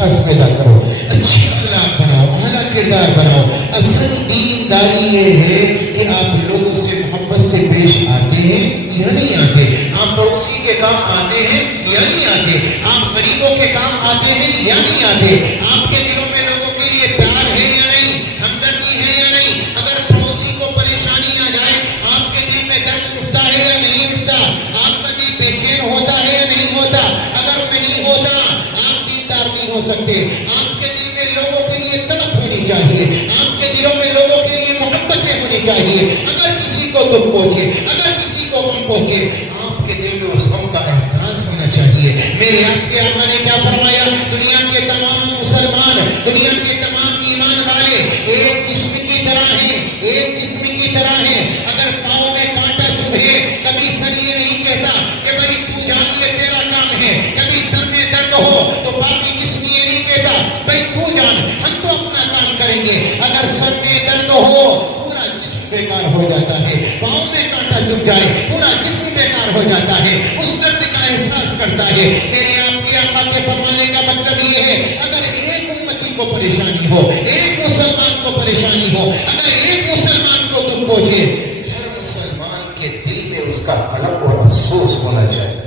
احساس پیدا کرو، اچھے اخلاق بناؤ، اعلیٰ کردار بناؤ۔ اصل دینداری یہ ہے کہ آپ لوگوں سے محبت سے پیش آتے ہیں یا نہیں آتے، آپ پڑوسی کے کام آتے ہیں یا نہیں آتے، آپ غریبوں کے کام آتے ہیں یا نہیں آتے، آپ کے دلوں میں لوگوں کے لیے پیار ہے یا نہیں، ہمدردی ہے یا نہیں۔ اگر پڑوسی کو پریشانی آ جائے، آپ کے دل میں درد اٹھتا ہے یا نہیں اٹھتا، آپ کا دل بے چین ہوتا ہے یا نہیں ہوتا۔ اگر نہیں ہوتا، آپ دیندار نہیں ہو سکتے۔ آپ کے دل میں لوگوں کے لیے تڑپ ہونی چاہیے، آپ کے دلوں میں لوگوں کے لیے محبتیں ہونی چاہیے۔ اگر کسی کو دکھ پہنچے، اگر کسی کو غم پہنچے، آپ کے دل میں اس غم کا احساس ہونا چاہیے۔ میرے آپ کے آقا نے کیا فرمایا؟ دنیا کے تمام مسلمان، دنیا کے تمام ایمان والے ایک جسم کی طرح ہیں، ایک جسم کی طرح ہیں۔ اگر پاؤں میں کانٹا چبھے، کبھی سر یہ نہیں کہتا کہ بھائی تو جان یہ تیرا کام ہے، کبھی سر میں درد ہو تو باقی جسم یہ نہیں کہتا بھائی تو جان ہم تو اپنا کام کریں گے۔ اگر سر میں درد ہو پورا جسم بیکار ہو جاتا ہے، پاؤں میں کانٹا چبھ جائے پورا جسم بیکار ہو جاتا ہے، اس درد کا احساس کرتا ہے۔ میرے آپ کے آقا کے فرمانے کا مطلب یہ ہے، اگر ایک امتی کو پریشانی ہو، ایک مسلمان کو پریشانی ہو، اگر ایک مسلمان کو دکھ پہنچے، ہر مسلمان کے دل میں اس کا قلق اور افسوس ہونا چاہیے۔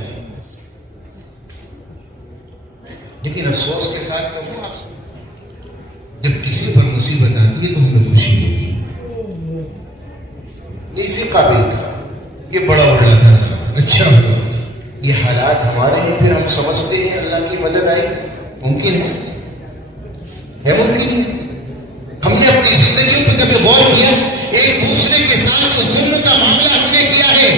لیکن افسوس کے ساتھ جب کسی پر مصیبت آتی ہے تو ہمیں خوشی ہوتی ہے، یہ اسی قابل تھا، یہ بڑا بڑا تھا، سب اچھا ہوا۔ یہ حالات ہمارے ہیں، پھر ہم سمجھتے ہیں اللہ کی مدد آئی، ممکن ہے ممکن ہے۔ ہم نے اپنی زندگیوں پہ کبھی غور کیا؟ ایک دوسرے کے ساتھ جو ظلم کا معاملہ ہم نے کیا ہے،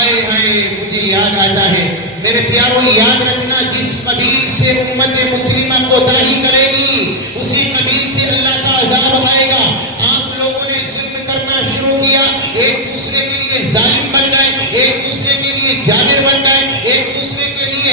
آئے آئے مجھے یاد آتا ہے میرے پیاروں، یاد رکھنا جس قبیل سے امت مسلمہ کوتاہی کرے گی اسی قبیل سے اللہ کا عذاب آئے گا۔ آپ لوگوں نے ظلم کرنا شروع کیا، ایک دوسرے کے لیے ظالم بن گئے، ایک دوسرے کے لیے جابر بن گئے، ایک دوسرے کے لیے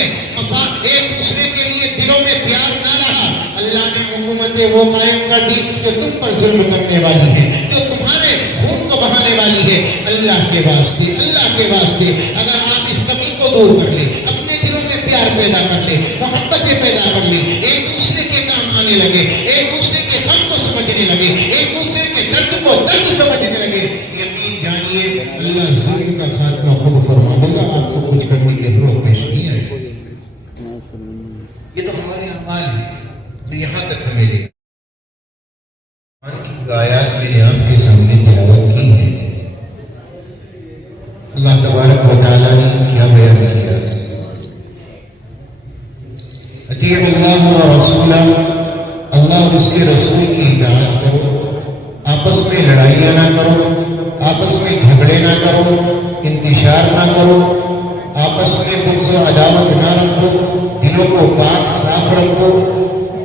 ایک دوسرے کے لیے دلوں میں پیار نہ رہا۔ اللہ نے حکومتیں وہ قائم کر دی جو تم پر ظلم کرنے والی ہے، جو تمہارے خون کو بہانے والی ہے۔ اللہ کے واسطے، اللہ کے واسطے اگر آپ اس کمی کو دور کر لیں، اپنے دلوں میں پیار پیدا کر لیں، محبتیں پیدا کر لیں، ایک دوسرے کے کام آنے لگے، ایک دوسرے کے غم کو سمجھنے لگے، ایک دوسرے کے درد کو درد سمجھنے لگے، یقین جانیے اللہ ظلم کا خاتمہ خود فرما دے گا، آپ کو کچھ کرنے کی ضرورت پیش نہیں آئے گی۔ یہ تو ہمارے اعمال ہیں، تو یہاں تک ہمیں لے آیات میں نے آپ کے سامنے تلاوت کی ہے۔ اللہ تبارک و تعالیٰ نے کیا بیان کیا؟ اطیعوا اللہ و رسولہ، اللہ اور اس کے رسول کی اطاعت کرو، آپس میں لڑائیاں نہ کرو، آپس میں جھگڑے نہ کرو، انتشار نہ کرو، آپس میں بغض و عداوت نہ رکھو، دلوں کو پاک صاف رکھو۔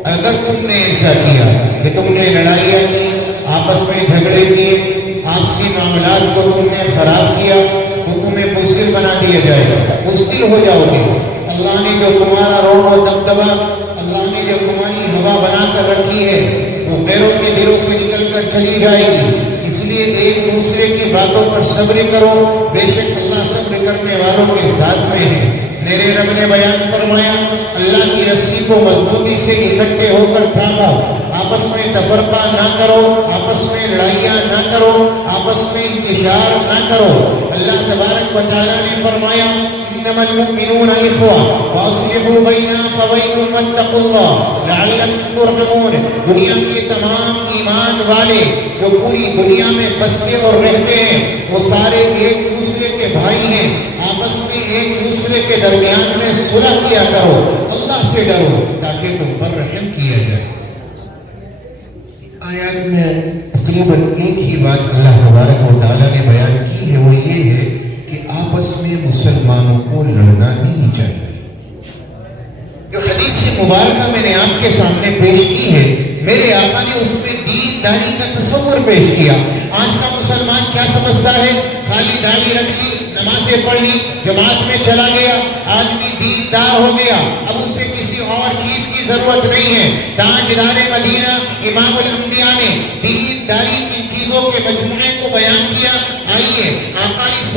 اگر تم نے ایسا کیا کہ تم نے لڑائیاں کی، آپس میں جھگڑے کیے، آپسی معاملات کو تم نے خراب کیا تو تمہیں بزدل بنا دیا جائے گا، بزدل ہو جاؤ گے۔ اللہ نے جو تمہارا روح و دبدبہ، اللہ نے جو تمہاری ہوا بنا کر رکھی ہے وہ غیروں کے دلوں سے نکل کر چلی جائے گی۔ اس لیے ایک دوسرے کی باتوں پر صبر کرو، بے شک اللہ صبر کرنے والوں کے ساتھ میں ہے۔ میرے رب نے بیان فرمایا، اللہ کی رسی کو مضبوطی سے اکٹھے ہو کر تھامو، آپس میں تفرقہ نہ کرو، آپس میں لڑائیاں نہ کرو، آپس میں انتشار نہ کرو۔ اللہ تبارک و تعالیٰ نے فرمایا، انما المؤمنون اخوہ فاصلحوا بین اخویکم واتقوا اللہ لعلکم ترحمون۔ دنیا کے تمام ایمان والے جو پوری دنیا میں بستے اور رہتے ہیں وہ سارے ایک دوسرے کے بھائی ہیں، آپس میں ایک دوسرے کے درمیان میں صلح کیا کرو، اللہ سے ڈرو تاکہ تم پر رحم کیا جائے۔ آیات میں تقریباً ایک ہی بات اللہ تبارک و تعالیٰ نے بیان کی ہے، وہ یہ ہے کہ آپس میں مسلمانوں کو لڑنا نہیں چاہیے۔ جو حدیث مبارکہ میں نے آپ کے سامنے پیش کی ہے، میرے آقا نے اس میں دینداری کا تصور پیش کیا۔ آج کا مسلمان کیا سمجھتا ہے؟ خالی داڑھی رکھ لی، نمازیں پڑھ لی، جماعت میں چلا گیا، آدمی دیندار ہو گیا، اب اسے کسی اور چیز کی ضرورت نہیں ہے۔ تاجدار مدینہ امام الانبیاء نے دینداری کی چیزوں کے مجموعے کو بیان کیا۔ آئیے آقا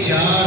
4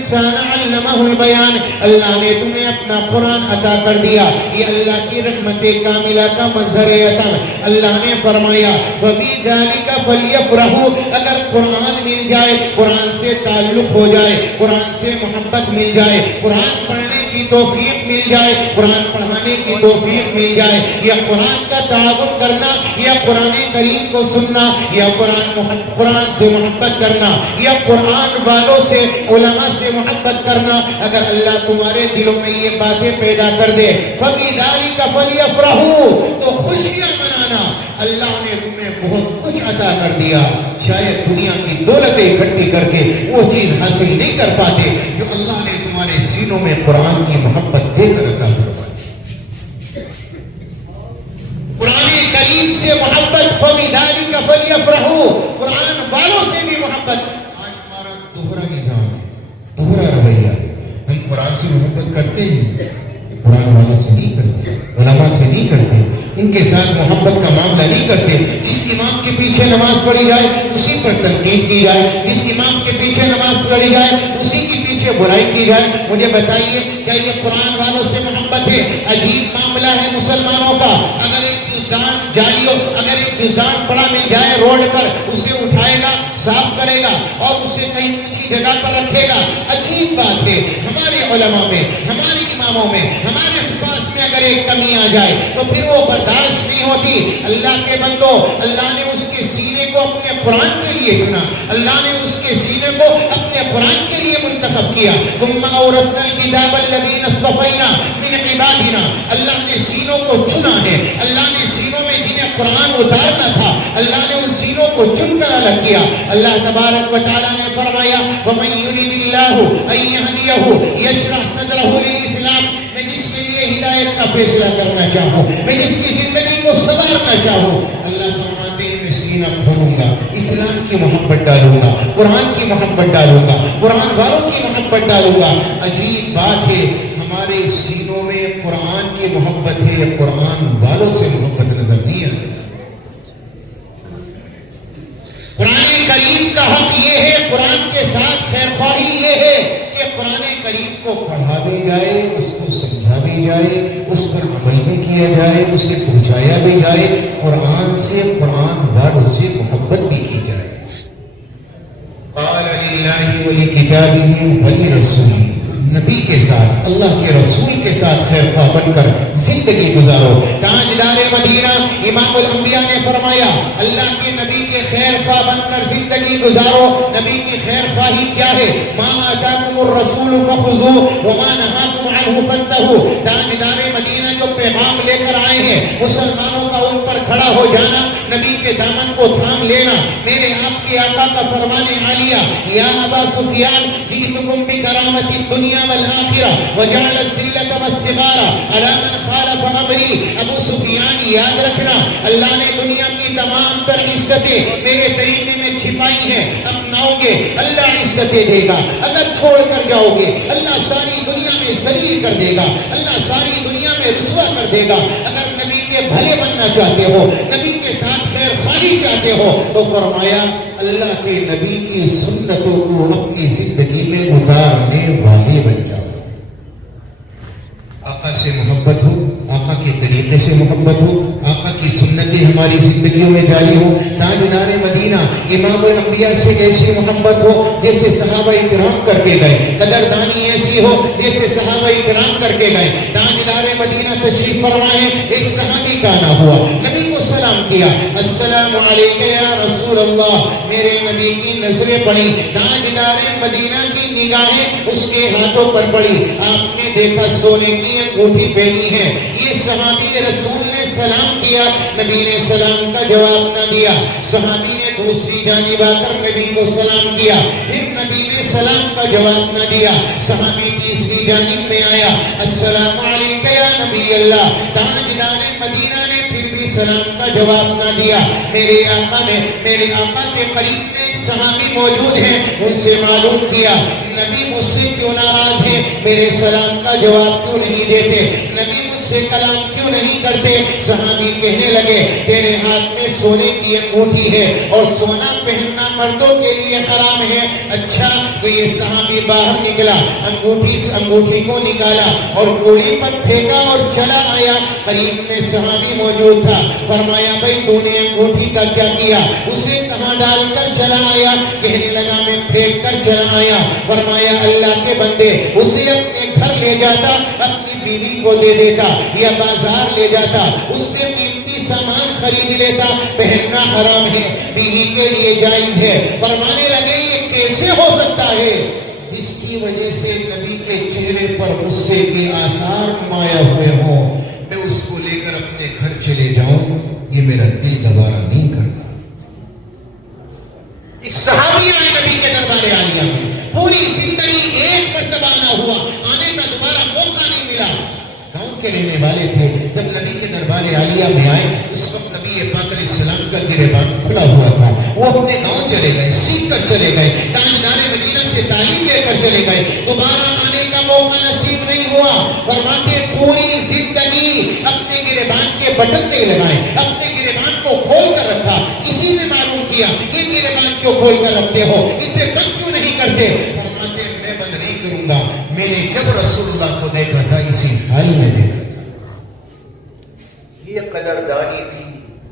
الانسان علمہ البیان، اللہ نے تمہیں اپنا قرآن عطا کر دیا. یہ اللہ کی رحمت کاملہ کا مظہر عطا. اللہ نے فرمایا فَبِذَلِكَ فَلْيَفْرَحُوا، اگر قرآن مل جائے، قرآن سے تعلق ہو جائے، قرآن سے محبت مل جائے، قرآن پڑھنے کی توفیق مل جائے، قرآن پڑھانے کی توفیق مل جائے، یا قرآن کا تعاون کرنا، یا قرآن کریم کو سننا، یا قرآن سے محبت کرنا، یا قرآن والوں سے علماء سے محبت کرنا، اگر اللہ تمہارے دلوں میں یہ باتیں پیدا کر دے فَبِذَلِكَ فَلْيَفْرَحُوا، تو خوشیاں منانا. اللہ نے تمہیں بہت کچھ عطا کر دیا، شاید دنیا کی دولتیں اکٹھی کر کے وہ چیز حاصل نہیں کر پاتے جو اللہ نے تمہارے سینوں میں قرآن کی محبت دے کر عطا فرمائی. قرآن کریم سے محبت فَبِذَلِكَ فَلْيَفْرَحُوا، قرآن والوں سے بھی محبت. آج ہمارا دوہرا نظام ہے، دوہرا رویہ ہے. ہم قرآن سے محبت کرتے ہیں، قرآن والوں سے نہیں کرتے، علماء سے نہیں کرتے، ان کے ساتھ محبت کا معاملہ نہیں کرتے. جس امام کے پیچھے نماز پڑھی جائے اسی پر تنقید کی جائے، جس امام کے پیچھے نماز پڑھی جائے اسی کے پیچھے برائی کی جائے. مجھے بتائیے کیا یہ قرآن والوں سے محبت ہے؟ عجیب معاملہ ہے مسلمانوں کا. اگر ایک جزدان جاری ہو، اگر ایک جزدان پڑا مل جائے روڈ پر، اسے اٹھائے گا، صاف کرے گا اور اسے کہیں اچھی جگہ پر رکھے گا. عجیب بات ہے، ہمارے علماء میں، ہمارے اماموں میں، ہمارے حفاظ میں اگر ایک کمی آ جائے تو پھر وہ برداشت نہیں ہوتی. اللہ کے بندو، اللہ نے اس کے سینے کو اپنے قرآن کے لیے چنا، اللہ نے اس کے سینے کو اپنے قرآن کے لیے منتخب کیا. ثم اورثنا الکتاب الذین اصطفینا من عبادنا، اللہ نے سینوں کو چنا ہے، اللہ نے سینوں میں جنہیں قرآن اتارنا تھا اللہ نے ان سینوں کو چن کر الگ کیا. اللہ تبارک و تعالیٰ نے فرمایا وَمَن يُرِدِ اللَّهُ أَن يَهْدِيَهُ يَشْرَحْ صَدْرَهُ لِلْإِسْلَامِ، میں جس کے لیے ہدایت کا فیصلہ کرنا چاہوں، میں جس کی زندگی کو سنوارنا چاہوں، اللہ فرماتے ہیں میں سینہ کھولوں گا، اسلام کی محبت ڈالوں گا، قرآن کی محبت ڈالوں گا، قرآن والوں کی محبت ڈالوں گا. عجیب بات ہے، ہمارے سینوں میں قرآن کی محبت ہے، قرآن والوں سے محبت نظر نہیں آتی. قرآن کریم کا حق یہ ہے، قرآن کے ساتھ خیر خواہی یہ ہے کہ قرآن کریم کو پڑھا بھی جائے، اس کو سمجھا بھی جائے، اس پر عمل بھی کیا جائے، اسے پہنچایا بھی جائے، قرآن سے، قرآن والوں سے محبت بھی کی جائے. قال للہ ولکتابہ ولرسولہ، نبی کے ساتھ، اللہ کے رسول کے ساتھ خیر خواہ بن کر زندگی گزارو. تاجدار مدینہ امام الانبیاء نے فرمایا اللہ کے نبی کے خیر خواہ بن کر زندگی گزارو. نبی کی خیر خواہی کیا ہے؟ ما آتاکم الرسول فخذوہ وما نہاکم عنہ فانتہوا. تاجدار مدینہ جو پیغام لے کر آئے ہیں، مسلمانوں کا ان پر کھڑا ہو جانا، نبی کے دامن کو تھام لینا. میرے آپ کے آقا کا فرمان عالیہ یا ابا سفیان جئتکم بکرامت الدنیا والآخرہ وجعل الذلة والصغار علی من خالف امری. ابو سفیان یاد رکھنا، اللہ نے دنیا کی تمام تر عزتیں میرے طریقے میں چھپائی ہیں. اپناؤ گے اللہ عزتیں دے گا، اگر چھوڑ کر جاؤ گے اللہ ساری دنیا میں ذلیل کر دے گا، اللہ ساری دنیا میں رسوا کر دے گا. اگر نبی کے بھلے بننا چاہتے ہو، نبی کے ساتھ خیر خواہی چاہتے ہو تو فرمایا اللہ کے نبی کی سنتوں کو اپنی زندگی میں اتارنے والے بن جاؤ. آقا سے محبت ہو، آقا کے طریقے سے محبت ہو، آقا کی سنتیں ہماری زندگیوں میں جاری ہو. تاجدار مدینہ امام الانبیاء سے ایسی محبت ہو جیسے صحابہ کرام کر کے گئے، قدردانی ایسی ہو جیسے صحابہ کرام کر کے گئے. تاجدار مدینہ تشریف فرمائے، ایک صحابی کا آنا ہوا، نبی کو سلام کیا، السلام علیکم یا رسول اللہ. میرے نبی کی نظریں پڑی، تاجدار مدینہ کی نگاہیں اس کے ہاتھوں پر پڑی. آپ نے دیکھا سونے کی انگوٹھی پہنی ہے. یہ صحابی رسول نے سلام کیا، نبی نے سلام کا جواب نہ دیا. صحابی نے دوسری جانب آ کر نبی کو سلام کیا، پھر نبی نے سلام کا جواب نہ دیا. صحابی تیسری جانب میں آیا، السلام علیکم یا نبی اللہ. تاجدار مدینہ نے پھر بھی سلام کا جواب نہ دیا. میرے آقا کے قریب میں ایک صحابی موجود ہیں، ان سے معلوم کیا نبی مجھ سے کیوں ناراض ہیں، میرے سلام کا جواب کیوں نہیں دیتے. نبی مجھ سے کلام کیوں نہیں کرتے؟ صحابی کہنے لگے تیرے ہاتھ میں سونے کی انگوٹھی ہے اور سونا پہننا مردوں کے لیے حرام ہے۔ اچھا، تو یہ صحابی باہر نکلا، انگوٹھی کو نکالا اور کوڑی پر پھینکا اور چلا آیا۔ قریب میں صحابی موجود تھا، فرمایا بھائی تو نے انگوٹھی کا کیا کیا؟ اسے کہاں ڈال کر چلا آیا؟ کہنے لگا میں پھینک کر چلا آیا۔ فرمایا اللہ کے بندے، اسے اپنے گھر لے جاتا، اپنی بیوی کو دے دیتا یا بازار لے جاتا، اس سے قیمتی سامان خرید لیتا۔ پہننا حرام ہے، بیوی کے لیے جائز ہے۔ فرمانے لگے یہ کیسے ہو سکتا ہے؟ جس کی وجہ سے نبی کے چہرے پر غصے کے آثار مایا ہوئے ہوں، میں اس کو لے کر اپنے گھر چلے جاؤں، یہ میرا دل دوبارہ نہیں کرتا۔ ایک صحابی آئے نبی کے دربار عالیہ میں، پوری زندگی ایک مرتبہ نہ ہوا، آنے کا دوبارہ موقع نہیں ملا۔ گاؤں کے رہنے والے تھے، جب نبی کے دربار عالیہ میں آئے اس وقت نبی پاک علیہ السلام کا گریبان کھلا ہوا تھا۔ وہ اپنے گاؤں چلے گئے، سیکھ کر چلے گئے، تاجدار مدینہ سے تعلیم لے کر چلے گئے، دوبارہ آنے کا موقع نصیب نہیں ہوا۔ فرماتے پوری زندگی اپنے گریبان کے بٹن نہیں لگائے، اپنے گریبان کو کھول کر رکھا۔ کسی نے معلوم کیا یہ گریبان کیوں کھول کر رکھتے ہو، اسے بند کیوں نہیں کرتے؟ فرماتے میں بند نہیں کروں گا، میں نے جب رسول اللہ کو دیکھا تھا اسی حال میں دیکھا تھا۔ یہ قدردانی تھی،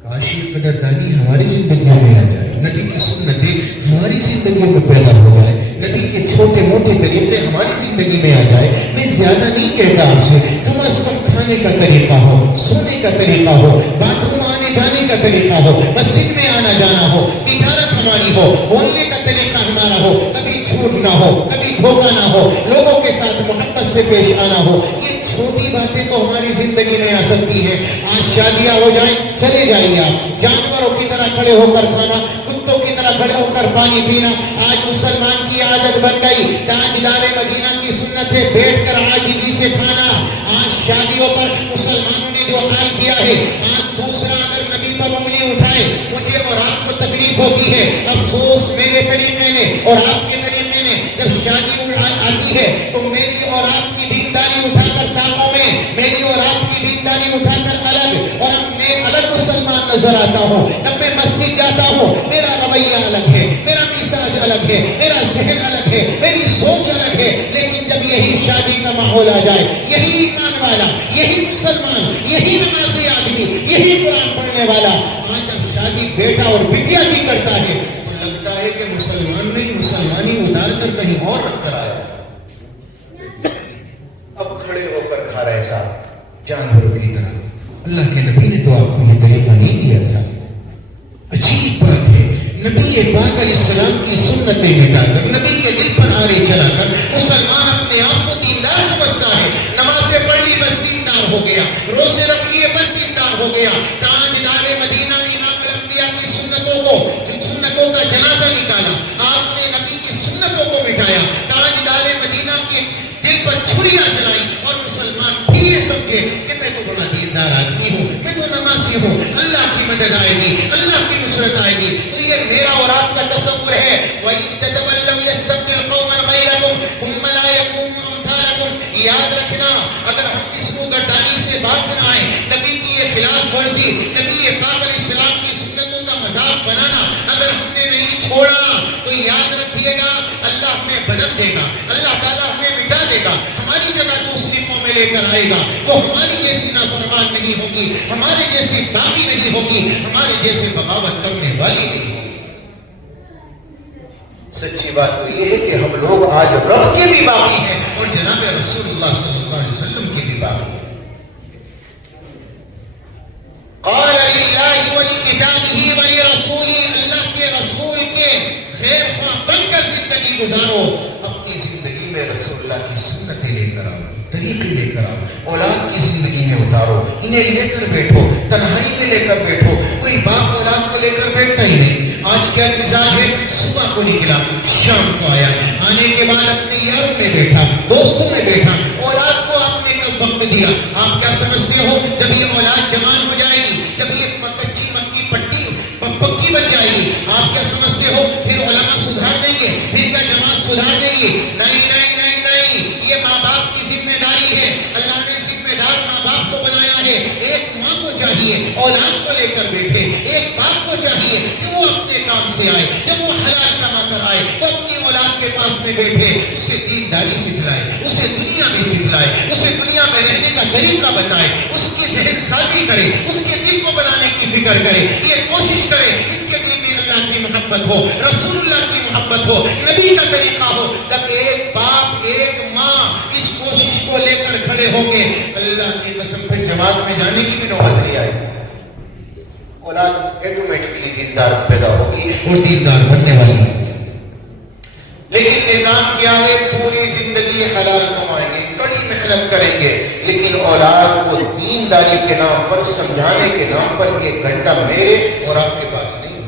کاش یہ قدردانی ہماری زندگیوں میں آ جائے، نبی کی سنتیں ہماری زندگیوں میں پیدا ہو جائے، نبی کے چھوٹے موٹے طریقے ہماری زندگی میں آ جائے۔ میں زیادہ نہیں کہتا آپ سے، کم از کم کھانے کا طریقہ ہو، سونے کا طریقہ ہو، باتھ روم آنے جانے کا طریقہ ہو، مسجد میں آنا جانا ہو، تجارت ہماری ہو، بولنے کا طریقہ ہمارا ہو، کبھی جھوٹ نہ ہو، کبھی دھوکہ نہ ہو، لوگوں کے ساتھ محبت سے پیش آنا ہو۔ یہ چھوٹی باتیں تو ہماری زندگی میں آ سکتی ہیں۔ آج شادیاں ہو جائیں، چلے جائیے آپ، جانوروں کی طرح کھڑے ہو کر کھانا، کتوں کی طرح کھڑے ہو کر پانی پینا آج مسلمان کی عادت بن گئی۔ تاجدار مدینہ کی سنت ہے بیٹھ کر عاجزی سے کھانا۔ آج شادیوں پر مسلمانوں نے جو حال کیا ہے، آج دوسرا اگر نبی پر انگلی اٹھائے مجھے اور آپ کو تکلیف ہوتی ہے۔ افسوس میرے طریقے نے اور آپ کے طریقے نے، جب شادی آتی ہے تو میری اور آپ کی دینداری اٹھا کر تاکوں میں، میری اور آپ کی دینداری اٹھا کر الگ، اور اب میں الگ مسلمان نظر آتا ہوں۔ جب میں مسجد جاتا ہوں میرا رویہ الگ ہے، میرا مزاج الگ ہے، میرا ذہن الگ ہے، میری سوچ الگ ہے۔ لیکن جب یہی شادی کا ماحول آ جائے، یہی ایمان والا، یہی مسلمان، یہی نمازی آدمی، یہی قرآن پڑھنے والا آج جب شادی بیٹا اور بٹیا کی کرتا ہے تو لگتا ہے کہ مسلمان نہیں، مسلمانی اتار کر کہیں اور رکھ کر آیا۔ اب کھڑے ہو کر کھا رہے صاحب جانوروں کی طرح۔ اللہ کے نبی نے تو آپ کو یہ طریقہ نہیں دیا تھا۔ عجیب بات ہے، نبی پاک علیہ السلام کی سنتیں مٹا کر، نبی کے دل پر آرے چلا کر مسلمان اپنے آپ کو دیندار سمجھتا ہے۔ نمازیں پڑھ لی بس دیندار ہو گیا، روزے رکھ لیے بس دیندار ہو گیا۔ تاجدار مدینہ امام الانبیاء کی سنتوں کا جنازہ نکالا، آپ نے نبی کی سنتوں کو مٹایا، تاجدار مدینہ کے دل پر چھریاں چلائی، اور مسلمان پھر یہ سمجھے کہ میں تو بڑا دیندار آدمی ہوں، میں تو نمازی ہوں، اللہ کی مدد آئے گی، اللہ کی نصرت آئے گی۔ تو یہ میرا اور آپ کا تصور ہے۔ وَإِن تَتَوَلَّوْا يَسْتَبْدِلْ قَوْمًا غَيْرَكُمْ ثُمَّ لَا يَكُونُوا أَمْثَالَكُمْ۔ یاد رکھنا، اگر ہم اس منہ گردانی سے باز نہ آئیں، نبی کی یہ خلاف ورزی، نبی پاک علیہ السلام کی سنتوں کا مذاق بنانا اگر ہم نے نہیں چھوڑا تو یاد رکھیے گا اللہ ہمیں بدل دے گا، اللہ تعالیٰ ہمیں مٹا دے گا، ہماری جگہ دوسری قومیں لے کر آئے گا، وہ ہماری جیسی نافرمان نہیں ہوگی، ہمارے جیسی باغی نہیں ہوگی، ہمارے جیسے بغاوت کرنے والی نہیں ہوگی۔ سچی بات تو یہ ہے کہ ہم لوگ آج رب کے بھی باغی ہیں اور جناب رسول اللہ صلی اللہ علیہ وسلم کے بھی باغی ہیں۔ قال للہ ولکتابہ ولرسولہ، اللہ کے رسول کے خیر خواہ بن کر زندگی گزارو، اپنی زندگی میں رسول اللہ کی سنتیں لے کر آؤ، طریقے لے کر آؤ، اولاد کی زندگی میں اتارو، انہیں لے کر بیٹھو، تنہائی میں لے کر بیٹھو۔ کوئی باپ اولاد کو لے کر بیٹھتا ہی نہیں۔ آج کیا مزاج ہے، صبح کو نکلا شام کو آیا، آنے کے بعد اپنے یاروں میں بیٹھا، دوستوں میں بیٹھا، اولاد کو آپ نے کب وقت دیا؟ آپ کیا سمجھتے ہو جب یہ اولاد جوان ہو جائے گی، جب یہ کچی مکی پکی بن جائے گی، آپ کیا سمجھتے ہو پھر علماء سدھار دیں گے، پھر کیا جماعت سدھار دے گی؟ نہیں نہیں نہیں نہیں، یہ ماں باپ کی ذمہ داری ہے۔ اللہ نے ذمہ دار ماں باپ کو بنا چاہیے اولاد کو لے کر بیٹھے، ایک باپ کو چاہیے کہ وہ اپنے کام سے آئے، جب وہ حلال کما کر آئے تو اپنی اولاد کے پاس میں بیٹھے، اسے دینداری سکھلائے، اسے دنیا میں سکھلائے، اسے دنیا میں رہنے کا طریقہ بتائے، اس کی ذہن سازی کرے، اس کے دل کو بنانے کی فکر کرے، یہ کوشش کرے اس کے دل میں اللہ کی محبت ہو، رسول اللہ کی محبت ہو، نبی کا طریقہ ہو۔ تب ایک باپ ایک ماں اس کوشش کو لے کر کھڑے ہوں گے، اللہ کی قسم پھر جماعت میں جانے کی بھی نوبت نہیں آئے، اولاد ایٹومیٹکلی دیندار پیدا ہوگی اور دیندار بننے والی۔ لیکن نظام کیا ہے؟ پوری زندگی حلال کمائیں گے، کڑی محنت کریں گے، لیکن اولاد کو دینداری کے نام پر، سمجھانے کے نام پر 1 گھنٹہ میرے اور آپ کے پاس نہیں۔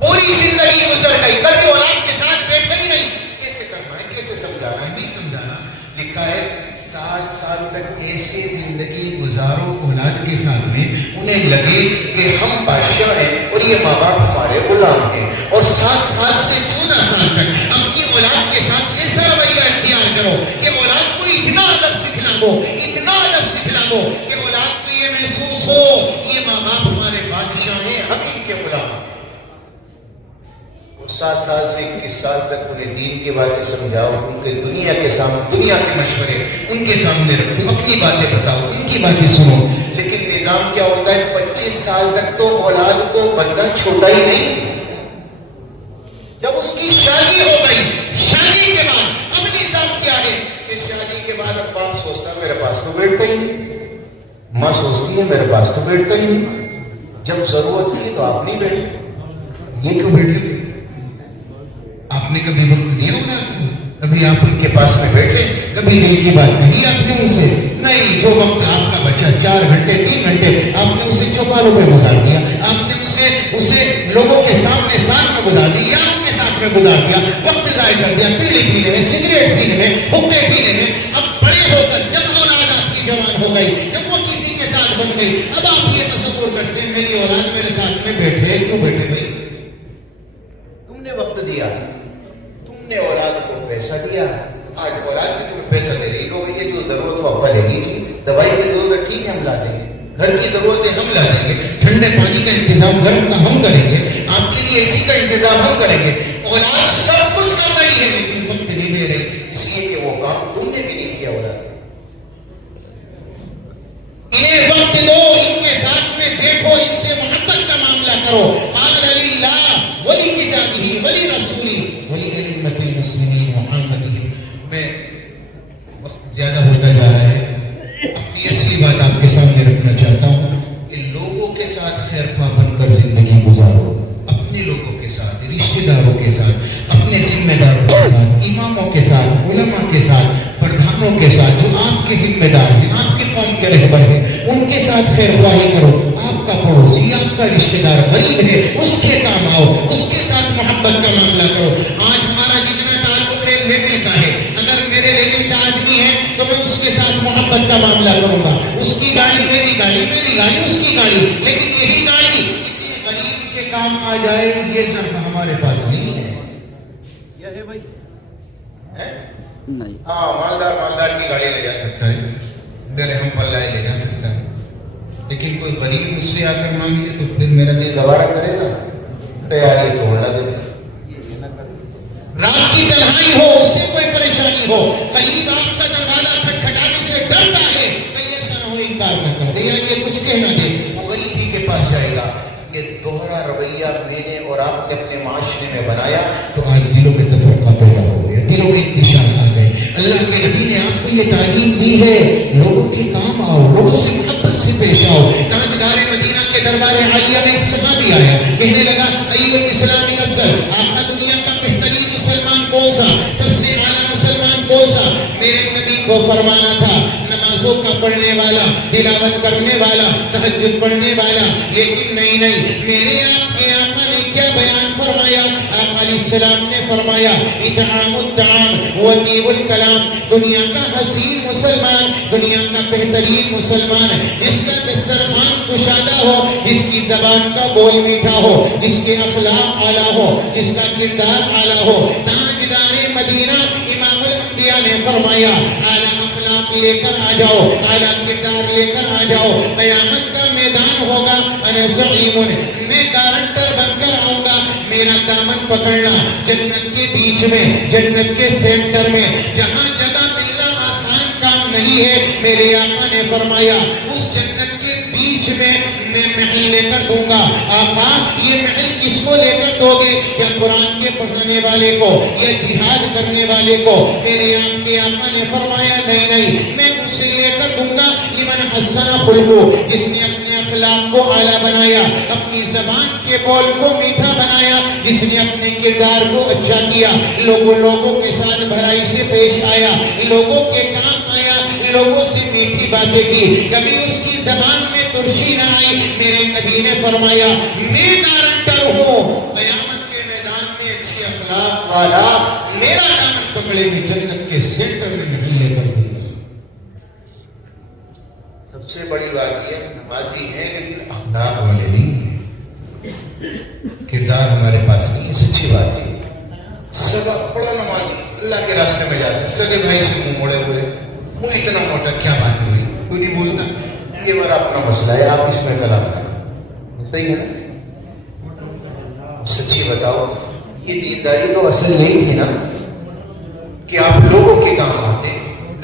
پوری زندگی گزر گئی، کبھی اولاد کے ساتھ بیٹھ کر ہی نہیں، کیسے کرنا ہے، کیسے سمجھانا ہے، نہیں سمجھانا۔ لکھا ہے 60 سال تک ایسے زندگی گزارو اولاد کے ساتھ میں، انہیں لگے کہ ہم بادشاہ ہیں اور یہ ماں باپ ہمارے غلام ہیں، اور 7 سال سے 14 سال تک اپنی اولاد کے ساتھ ایسا رویہ اختیار کرو کہ اولاد کو اتنا ادب سکھلا دو، اتنا ادب سکھلا دو کہ اولاد کو یہ محسوس ہو یہ ماں باپ ہمارے بادشاہ ہیں، ہم ان کے غلام ہیں۔ 7 سال سے 21 سال تک انہیں دین کی باتیں سمجھاؤ، ان کے دنیا کے سامنے، دنیا کے مشورے ان کے سامنے رکھو، اپنی باتیں بتاؤ، ان کی باتیں سنو۔ لیکن نظام کیا ہوتا ہے؟ 25 سال تک تو اولاد کو بندہ چھوٹا ہی نہیں، جب اس کی شادی ہو گئی، شادی کے بعد اب نظام کیا ہے کہ شادی کے بعد اب باپ سوچتا ہے میرے پاس تو بیٹھتا ہی نہیں، ماں سوچتی ہے میرے پاس تو بیٹھتا ہی نہیں، جب ضرورت نہیں تو آپ نہیں بیٹھے، یہ کیوں بیٹھے؟ آپ نے کبھی وقت دیا انہیں آپ کو؟ کبھی آپ ان کے پاس میں بیٹھے، کبھی دل کی بات کہی آپ نے اسے؟ نہیں، جو وقت آپ کا بچہ 4 گھنٹے 3 گھنٹے آپ نے اسے چوپالوں میں گزار دیا، آپ نے اسے لوگوں کے سامنے ساتھ میں گزار دیا، یا ان کے ساتھ میں گزار دیا، وقت ضائع کر دیا بیڑی پینے میں، سگریٹ پینے میں، حقے پینے میں۔ اب بڑے ہو کر جب اولاد آپ کی جوان ہو گئی، جب وہ کسی کے ساتھ بن گئی، اب آپ یہ تصور کرتے ہیں میری اولاد میرے ساتھ میں بیٹھے، کیوں بیٹھے بھائی؟ تم نے وقت دیا، تم نے اولاد کو پیسہ دیا، آج اولاد بھی تمہیں پیسہ دے رہی، لو یہ جو ضرورت ہو ابا لے لیجیے، دوائی کی ضرورت ہے ٹھیک ہے ہم لا دیں گے، گھر کی ضرورت ہے ہم لا دیں گے، ٹھنڈے پانی کا انتظام گرم کا ہم کریں گے، آپ کے لیے اسی کا انتظام ہم کریں گے۔ اولاد سب کچھ کر رہی ہے لیکن وقت نہیں دے رہی، اس لیے کہ وہ کام تم نے بھی نہیں کیا۔ اولاد انہیں وقت دو، ان کے ساتھ میں بیٹھو، ان سے محبت کا معاملہ کرو۔ قال للہ ولی کتابہ ولی رسولہ ولی ائمۃ المسلمین محمدہم۔ میں وقت زیادہ ہوتا جا رہا ہے، اپنی اصلی بات آپ کے سامنے رکھنا چاہتا ہوں کہ لوگوں کے ساتھ خیر خواہ بن کر زندگی گزارو، اپنے لوگوں کے ساتھ، رشتہ داروں کے ساتھ، اپنے ذمہ داروں کے ساتھ، اماموں کے ساتھ، علماء کے ساتھ، پردھانوں کے ساتھ، جو آپ کے ذمہ دار ہیں، آپ کی قوم کے رہبر ہیں، ان کے ساتھ خیر خواہی کرو۔ آپ کا پڑوسی، آپ کا رشتہ دار غریب ہے، اس کے کام آؤ، اس کے ساتھ محبت کا معاملہ کرو۔ آج ہمارا جتنا تعلق ہے لیول کا ہے، اگر میرے لیول کا آدمی ہے تو میں اس کے ساتھ محبت کا معاملہ کروں گا، اس کی گاڑی میری گاڑی، میری گاڑی اس کی گاڑی، لیکن یہی گاڑی کسی غریب کے کام آ جائے یہ جذبہ ہمارے پاس نہیں ہے۔ کیا ہے بھائی؟ نہیں، ہاں مالدار کی گاڑی لے جا سکتا ہے، میرے ہم پلائے لے جا سکتا ہے، لیکن کوئی غریب مجھ سے آ کر مانگے تو پھر میرا دل گوارا کرے گا؟ تیاری توڑنا دے گا۔ رات کی تنہائی ہو، اس سے کوئی پریشانی ہو، غریب آپ کا دروازہ کھٹکھٹانے سے ڈرتا ہے، کہیں ایسا نہ ہو انکار نہ کر دے یا یہ کچھ کہنا دے، وہ غریب ہی کے پاس جائے گا۔ یہ دوہرا رویہ میں نے اور آپ نے اپنے معاشرے میں بنایا تو آج دلوں میں تفرقہ پیدا ہو گیا، دلوں میں انتشار آ گئے۔ اللہ کے نبی نے آپ کو یہ تعلیم دی ہے، لوگوں کے کام آؤ، لوگوں سے محبت سے پیش آؤ۔ تاجدار مدینہ کے دربار عالیہ میں ایک صحابی آیا، کہنے لگا ایھا الاسلام افضل، آقا دنیا کا بہترین مسلمان کون سا، سب سے اعلیٰ مسلمان کون سا؟ میرے نبی کو فرمانا تھا نمازوں کا پڑھنے والا، تلاوت کرنے والا، تہجد پڑھنے والا، لیکن نہیں، میرے آپ کے آقا نے کیا بیان فرمایا؟ آقا علیہ السلام نے فرمایا اطعام الطعام وطیب الکلام، دنیا کا حسین مسلمان، دنیا کا بہترین مسلمان، جس کا دسترخوان کشادہ ہو، جس کی زبان کا بول میٹھا ہو، جس کے اخلاق اعلیٰ ہو، جس کا کردار اعلیٰ ہو۔ تاجدار مدینہ امام الانبیاء نے فرمایا اعلیٰ اخلاق لے کر آ جاؤ، اعلیٰ کردار لے کر آ جاؤ، قیامت کا میدان ہوگا، انا زعیم، میں گارنٹر بن کر آؤں گا، میرا دامن پکڑنا، جنت کے بیچ میں، جنت کے سینٹر میں، جہاں جگہ ملنا آسان کام نہیں ہے، میرے آقا نے فرمایا اس جنت کے بیچ میں محل لے کر دوں گا۔ آقا یہ محل کس کو لے کر دو گے؟ یا قرآن کے پڑھانے والے کو، یا جہاد کرنے والے کو؟ میرے آپ کے آقا نے فرمایا نہیں نہیں، میں اسے لے کر دوں گا لمن حسن خلقہ، جس نے اپنے اخلاق کو اعلیٰ بنایا، اپنی زبان کے بول کو میٹھا بنایا، جس نے اپنے کردار کو اچھا کیا، لوگوں کے ساتھ بھلائی سے پیش آیا، لوگوں کے کام آیا، لوگوں سے میٹھی باتیں کی، کبھی اس کی زبان میں ترشی نہ آئی۔ میرے نبی نے فرمایا میں گارنٹر ہوں، قیامت کے میدان میں اچھے اخلاق والا میرا دامن پکڑے بھی جنت کے سینٹر میں نہیں لے کر دے گا۔ سب سے بڑی بات یہ نمازی ہے لیکن اخلاق والے نہیں ہیں، کردار ہمارے پاس نہیں ہے، سچی بات ہے۔ سب بڑا نمازی اللہ کے راستے میں جاتا ہے، سگے بھائی سے منہ موڑے ہوئے، وہ اتنا موٹا، کیا بات ہوئی، کوئی نہیں بولتا، یہ میرا اپنا مسئلہ ہے، آپ اس میں کلام کریں، صحیح ہے نا؟ سچی بتاؤ، یہ دینداری تو اصل یہی تھی نا کہ آپ لوگوں کے کام آتے،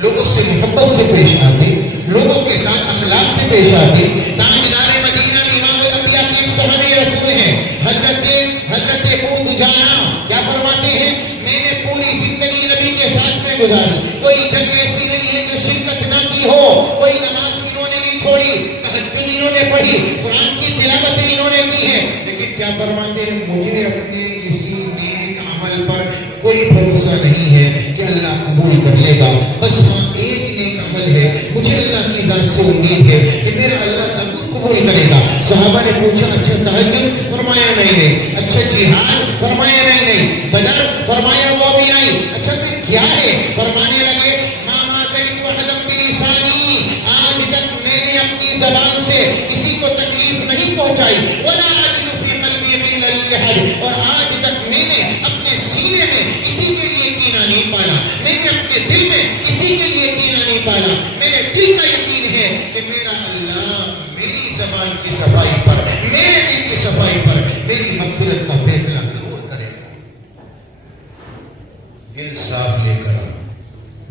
لوگوں سے محبت سے پیش آتے، لوگوں کے ساتھ اخلاق سے پیش آتے۔ تاجدار مدینہ امام الانبیاء کے ایک صحابی رسول ہیں، حضرت ابو دجانہ، کیا فرماتے ہیں؟ میں نے پوری زندگی نبی کے ساتھ میں گزاری، کوئی جگہ ایسی نہیں ہے جو شرکت نہ کی ہو، کوئی نماز انہوں نے نہیں چھوڑی، تہجد انہوں نے پڑھی، قرآن کی تلاوت انہوں نے کی ہے، لیکن کیا فرماتے ہیں؟ مجھے اپنے کسی نیک عمل پر کوئی بھروسہ نہیں ہے کہ اللہ قبول کر لے گا، بس ہاں ایک نیک عمل ہے، مجھے اللہ کی ذات سے امید ہے کہ میرا اللہ ضرور قبول کرے گا۔ صحابہ نے پوچھا اچھا تہجد؟ فرمایا نہیں نہیں۔ اچھا جہاد؟ فرمایا نہیں نہیں۔ بدر؟ فرمایا وہ بھی نہیں۔ اچھا پھر کیا ہے؟ فرمانے لگے ماما دریت وحدم بلسانی، آج تک میں نے اپنی زبان سے کسی کو تکلیف نہیں پہنچائی، ولا اجد فی قلبی غل لأحد، اور آج تک میں نے اپنے سینے میں کسی کے لیے کینہ نہیں پالا، میں نے اپنے دل میں کسی کے لیے کینہ نہیں پالا، میرے دل کا یقین ہے کہ میرا اللہ میری زبان کی صفائی پر، میرے دل کی صفائی پر میری مغفرت کا فیصلہ ضرور کرے گا۔ دل صاف لے کر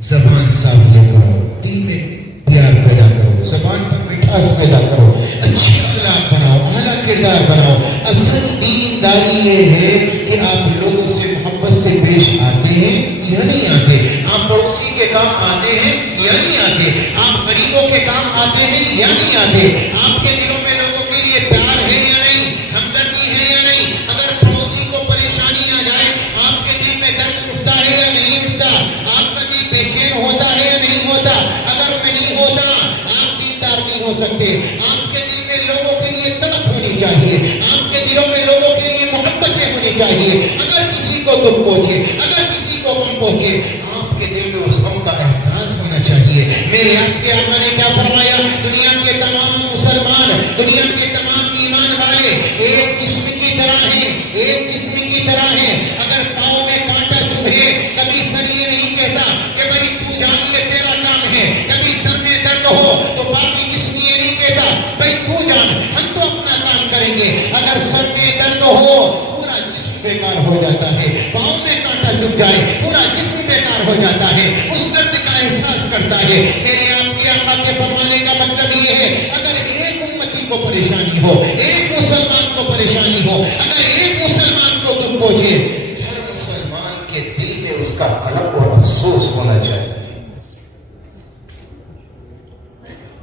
زبان صاف لے کر دل میں پیار پیدا کرو، زبان پر مٹھاس پیدا کرو، اچھے اخلاق بناؤ، اعلیٰ کردار بناؤ۔ اصل دینداری یہ ہے کہ آپ لوگوں سے محبت سے پیش آتے ہیں یا نہیں آتے، آپ پڑوسی کے کام آتے ہیں یا نہیں آتے، آپ غریبوں کے کام آتے ہیں یا نہیں آتے، آپ کے دلوں میں لوگوں کے لیے پیار ہے یا نہیں، ہمدردی ہے یا نہیں۔ اگر پڑوسی کو پریشانی آ جائے آپ کے دل میں درد اٹھتا ہے یا نہیں اٹھتا، آپ کا دل بے چین ہوتا ہے یا نہیں ہوتا؟ اگر نہیں ہوتا آپ دیندار نہیں ہو سکتے۔ آپ کے دل میں لوگوں کے لیے تڑپ ہونی چاہیے، آپ کے دلوں میں لوگوں کے لیے محبتیں ہونی چاہیے۔ اگر کسی کو دکھ پہنچے، اگر کسی کو غم پہنچے، آپ کے دل میں اس غم کا احساس ہونا چاہیے۔ میرے آپ کے آقا نے کیا فرمایا؟ دنیا کے تمام مسلمان، دنیا کے تمام ایمان والے ایک جسم کی طرح ہیں، ایک جسم کی طرح ہیں۔ اگر پاؤں میں کانٹا چبھے، کبھی سر یہ نہیں کہتا کہ بھائی تو جان یہ تیرا کام ہے، کبھی سر میں درد ہو تو باقی جسم یہ نہیں کہتا بھائی تو جان ہم تو اپنا کام کریں گے۔ اگر سر میں درد ہو پورا جسم بیکار ہو جاتا ہے، پاؤں میں کانٹا چبھ جائے پورا جسم بیکار ہو جاتا ہے، اس درد کا احساس کرتا ہے۔ میرے آپ کے آقا کے فرمانے کا مطلب یہ ہے اگر ایک امتی کو پریشانی ہو، ایک مسلمان کو پریشانی ہو، اگر ایک مسلمان کو دکھ پہنچے، ہر مسلمان کے دل میں اس کا طلب اور افسوس ہونا چاہیے۔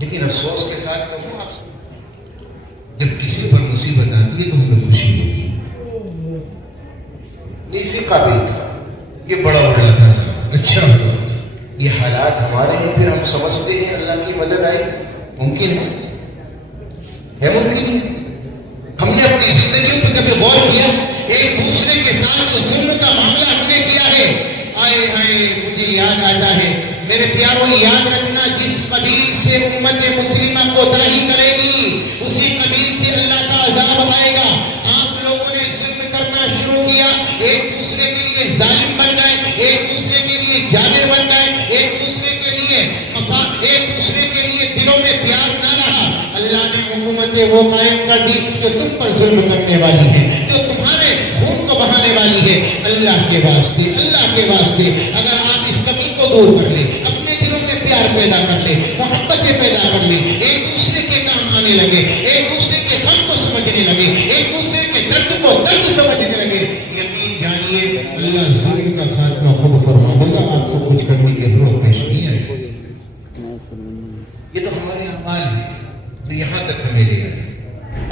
لیکن افسوس کے ساتھ کہوں آپ جب کسی پر مصیبت آتی ہے تو ہمیں خوشی ہوتی ہے، یہ اسی قابل تھا، یہ بڑا بڑا تھا، سب اچھا ہوا، یہ حالات ہمارے ہیں، پھر ہم سمجھتے ہیں اللہ کی مدد آئی، ممکن ہے ممکن ہے۔ ہم نے اپنی زندگیوں پہ کبھی غور کیا؟ ایک دوسرے کے ساتھ جو ظلم کا معاملہ ہم نے کیا ہے، آئے آئے مجھے یاد آتا ہے میرے پیاروں، یاد رکھنا جس قبیل سے امت مسلمہ کوتاہی کرے گی اسی قبیل سے اللہ کا عذاب آئے گا۔ آپ لوگوں نے ظلم کرنا شروع کیا، ایک دوسرے کے لیے ظالم بن گئے، ایک دوسرے کے لیے جابر بن گئے، ایک دوسرے کے لیے حکومتیں وہ قائم کر دی جو تم پر ظلم کرنے والی ہیں، جو تمہارے خون کو بہانے والی ہے۔ اللہ کے واسطے اگر آپ اس کمی کو دور کر لیں، اپنے دلوں میں پیار پیدا کر لیں، محبتیں پیدا کر لیں، ایک دوسرے کے کام آنے لگے، ایک دوسرے کے غم کو سمجھنے لگے، ایک دوسرے کے درد کو درد سمجھنے لگے، یقین جانیے اللہ ظلم کا خاتمہ خود فرما دے گا، آپ کو کچھ کرنے کی ضرورت پیش نہیں آئے گی۔ یہ تو ہمارے اعمال ہیں، یہاں تک ہمیں لے آئے۔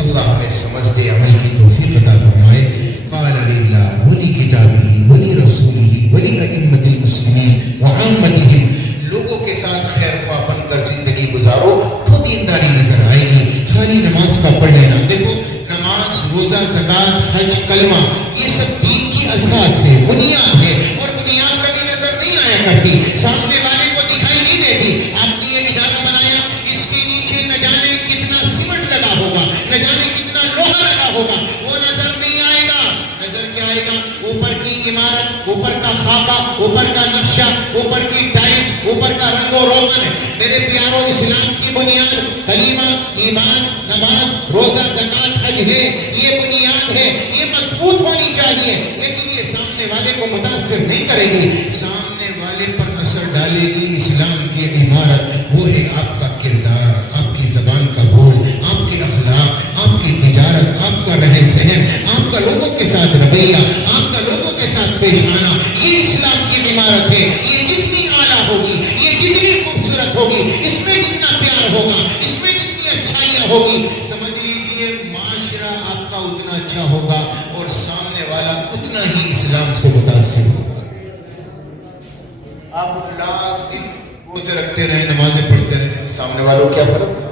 اللہ ہمیں سمجھ دے، عمل کی توفیق عطا فرمائے۔ قال للہ ولکتابہ ولرسولہ ولأئمة المسلمین وعامتہم، لوگوں کے ساتھ خیر خواہ بن کر زندگی گزارو تو دینداری نظر آئے گی۔ خالی نماز کا پڑھ لینا، دیکھو نماز، روزہ، زکوٰۃ، حج، کلمہ، یہ سب دین کی اساس ہے، بنیاد ہے، اور بنیاد کبھی نظر نہیں آیا کرتی، سامنے والے کو دکھائی نہیں دیتی۔ آپ نے یہ ادارہ بنایا، اس کے نیچے نہ جانے کتنا سیمنٹ لگا ہوگا، نہ جانے کتنا لوہا لگا ہوگا، وہ نظر نہیں آئے گا۔ نظر کیا آئے گا؟ اوپر کی عمارت، اوپر کا خاکہ، اوپر کا نقشہ، اوپر کی ٹائلز، اوپر کا رنگ و روغن۔ میرے پیاروں، اسلام کی بنیاد کلمہ، ایمان، نماز، روزہ، زکوٰۃ، حج ہے، یہ بنیاد ہے، یہ مضبوط ہونی چاہیے، لیکن یہ سامنے والے کو متاثر نہیں کرے گی، سامنے والے پر اثر ڈالے گی اسلام کی عمارت، وہ ہے آپ کا کردار، آپ کی زبان کا بول، آپ کے اخلاق، آپ کی تجارت، آپ کا رہن سہن، آپ کا لوگوں کے ساتھ رویہ، آپ کا لوگوں کے ساتھ پیش آنا، یہ اسلام کی عمارت ہے۔ یہ جتنی اعلیٰ ہوگی، یہ جتنی خوبصورت ہوگی، اس میں جتنا پیار ہوگا، اس میں جتنی اچھائیاں ہوگی، سمجھ لیجیے معاشرہ آپ کا اتنا اچھا ہوگا اور سامنے والا اتنا ہی اسلام سے متاثر ہوگا۔ آپ لاکھ دن روزے رکھتے رہے، نمازیں پڑھتے رہے، سامنے والوں کیا فرق؟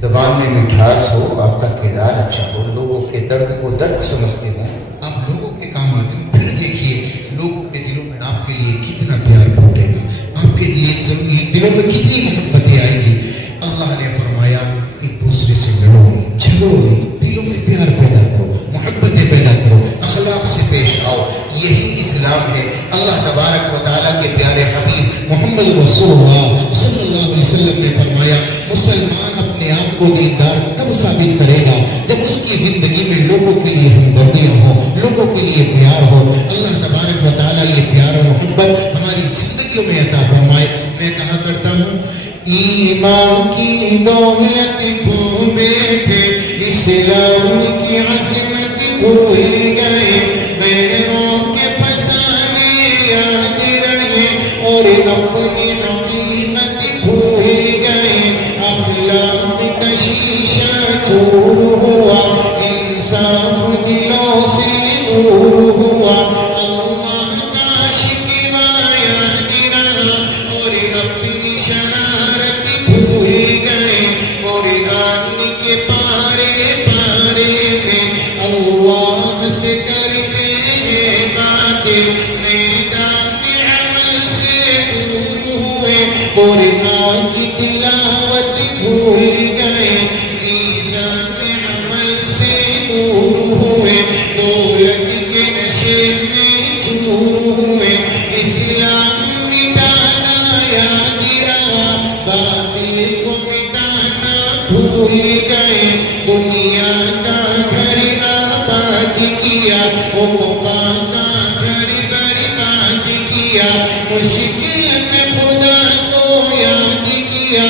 زبان میں مٹھاس ہو، آپ کا کردار اچھا ہو، لوگوں کے درد کو درد سمجھتے ہوں، آپ لوگوں کے کام آتے ہیں، پھر دیکھیے لوگوں کے دلوں میں آپ کے لیے کتنا پیار پھوٹے گا، آپ کے لیے دلوں میں کتنی محبتیں آئیں گی۔ اللہ نے فرمایا ایک دوسرے سے لڑو نہیں، جھگڑو نہیں، دلوں میں پیار پیدا کرو، محبتیں پیدا کرو، اخلاق سے پیش آؤ، یہی اسلام ہے۔ اللہ تبارک و تعالیٰ کے پیارے حبیب محمد رسول اللہ صلی اللہ علیہ وسلم نے فرمایا مسلمان اپنے آپ کو دیندار تب ثابت کرے گا جب اس کی زندگی میں لوگوں کے لیے ہمدردیاں ہوں، لوگوں کے لیے پیار ہو۔ اللہ تبارک و تعالیٰ یہ پیار و محبت ہماری زندگیوں میں عطا فرمائے۔ میں کہا کرتا ہوں ایمان کی دولت کھو بیٹھے، اسلام کی عظمت بھول گئے، غیروں کے فسانے یاد رہے اور اپنی حقیقت بھول گئے، اخلاق کا شیشہ چور ہوا، انصاف دلوں سے دور ہوا، اللہ کا شکوہ یاد رہا اور اپنی شرارت بھول گئے، قرآن کے پارے پارے میں اللہ سے کرتے ہیں باتیں، میدان عمل سے دور ہوئے، قرآن کی تلاوت بھول گئے، میزان عمل سے دور ہوئے، دولت کے نشے میں چور ہوئے، اسلام مٹانا یاد رہا، باطل کو مٹانا بھول گئے، دنیا کا گھر آباد کیا، عقبہ کا گھر برباد کیا، مشکل میں خدا کو یاد کیا،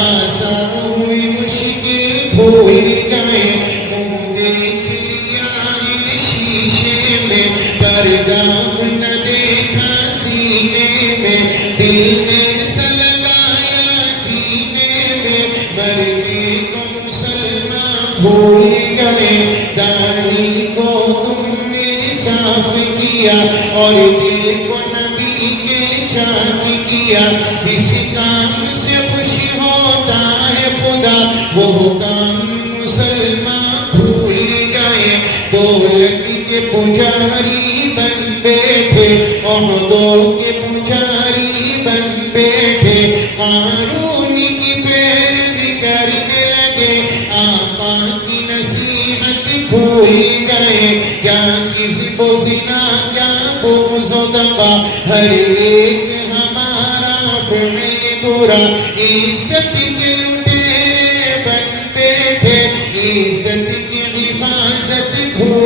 آسان ہوئی مشکل بھول گئے، منہ دیکھ لیا ہے شیشے میں، پرگام نہ دیکھا سینے میں، دل میں سلگایا جینے میں، مرنے کو مسلمان بھول گئے، داڑھی کو تم نے صاف کیا اور دل کو نبی کے چاک کیا، اس کام سے خوشی ہوتا ہے خدا، وہ کام مسلمان بھول گئے، دولت کے پجاری بن بیٹھے، عہدوں کے پجاری بن بیٹھے، قارون کی پیروی کرنے لگے، آقا کی نصیحت بھول گئے، کیا کذب و زنا، کیا بغض و دغا، ہر ایک ہمارا فعل برا، عزت کے لٹیرے بن بیٹھے،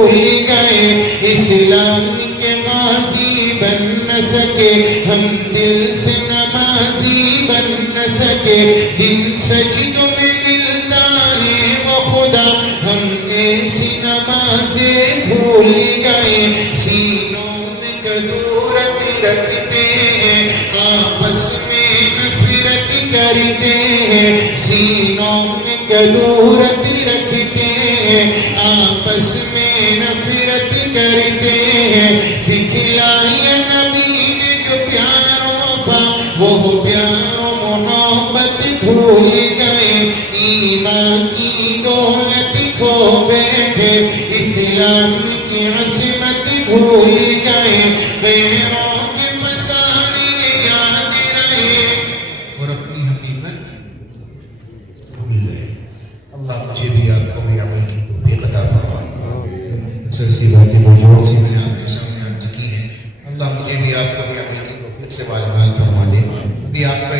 بھول گئے، اسلام کے غازی بن نہ سکے، ہم دل سے نمازی بن نہ سکے، جن سجدوں میں ملتا ہے وہ خدا، ہم ایسی نمازیں بھول گئے، سینوں میں کدورت رکھتے ہیں، آپس میں نفرت کرتے ہیں، سینوں میں کدورت رکھتے ہیں، آپس میں نفرت کرتے ہیں، سکھلایا نبی نے جو پیار و وفا، وہ پیار و محبت بھول گئے، ایمان کی دولت کھو بیٹھے، اسلام کی عظمت بھول گئے، غیروں کے فسانے یاد رہے اور اپنی حقیقت بھول گئے۔ اللہ مجھے بھی آپ کو بھی عمل کی توفیق عطا فرمائے۔ اکثر سی باتیں بجوڑ سی میں نے آپ کے سامنے عرض کی ہیں، اللہ مجھے بھی آپ کو بھی عمل کی توفیق سے مالامال فرما دے، بھی آپ کا